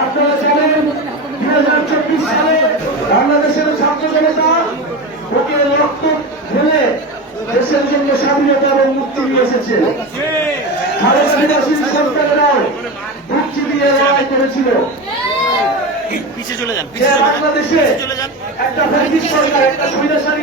আপনারা জানেন দুই হাজার চব্বিশ সালে বাংলাদেশের ছাত্র জনতা বুকে রক্ত ঢেলে দেশের জন্য স্বাধীনতা এবং মুক্তি নিয়ে এসেছে। ভারতবাসীর সরকারেরাও মুক্তি দিয়ে লড়াই করেছিল। বাংলাদেশে একটা ফ্যাসিস্ট সরকার একটা স্বৈরাচারী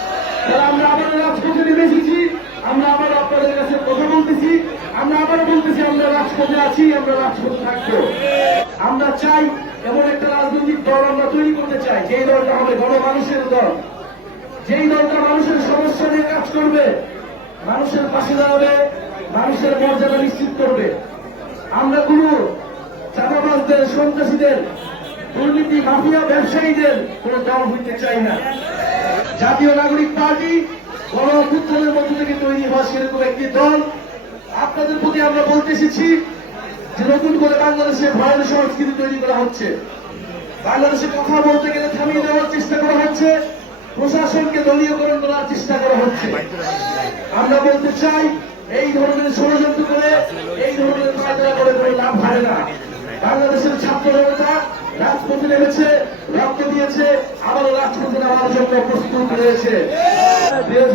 তাহলে আমরা আবার রাজপথে নেমে আমরা আবার আপনাদের কাছে কথা বলতেছি। আমরা আবার বলতেছি, আমরা রাজপথে আছি, আমরা রাজপথে থাকব। আমরা চাই এমন একটা রাজনৈতিক দল আমরা তৈরি করতে চাই, যেই দলটা হবে গণমানুষের দল। যেই দলটা মানুষের সমস্যা নিয়ে কাজ করবে, মানুষের পাশে দাঁড়াবে, মানুষের মর্যাদা নিশ্চিত করবে। আমরা কোনো চাঁদাবাজদের, সন্ত্রাসীদের দুর্নীতি, মাফিয়া, ব্যবসায়ীদের কোন দল হইতে চাই না। জাতীয় নাগরিক পার্টি গণ মধ্য থেকে তৈরি হওয়া সেরকম একটি দল। আপনাদের প্রতি আমরা বলতে এসেছি যে নতুন করে বাংলাদেশে ভয়ানক সংস্কৃতি তৈরি করা হচ্ছে। বাংলাদেশে কথা বলতে গেলে থামিয়ে দেওয়ার চেষ্টা করা হচ্ছে। প্রশাসনকে দলীয়করণ করার চেষ্টা করা হচ্ছে। আমরা বলতে চাই, এই ধরনের ষড়যন্ত্র করে, এই ধরনের করে কোনো লাভ হয় না। বাংলাদেশের ছাত্র জনতা রাজপথে নেমেছে, রক্ত দিয়েছে, আবারও রাজপথে নামার জন্য প্রস্তুত রয়েছে।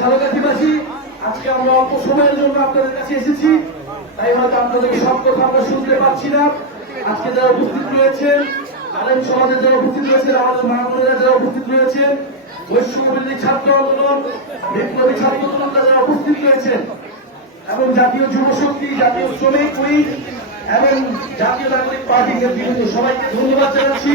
ঝালকাঠিবাসী আজকে আমরা অল্প সময়ের জন্য আপনাদের কাছে এসেছি। তাই হয়তো আপনাদের সব কথা আমরা শুনতে পাচ্ছি না। আজকে যারা উপস্থিত রয়েছেন আলেম সমাজের যারা উপস্থিত রয়েছেন, আমাদের মা যারা উপস্থিত রয়েছেন বৈশ্যবিরোধী ছাত্র আন্দোলন, বিপ্লবী ছাত্র আন্দোলন যারা উপস্থিত রয়েছেন, এবং জাতীয় যুব শক্তি জাতীয় শ্রমিক উইক এবং জাতীয় নাগরিক পার্টিকে বিভিন্ন সবাইকে ধন্যবাদ জানাচ্ছি।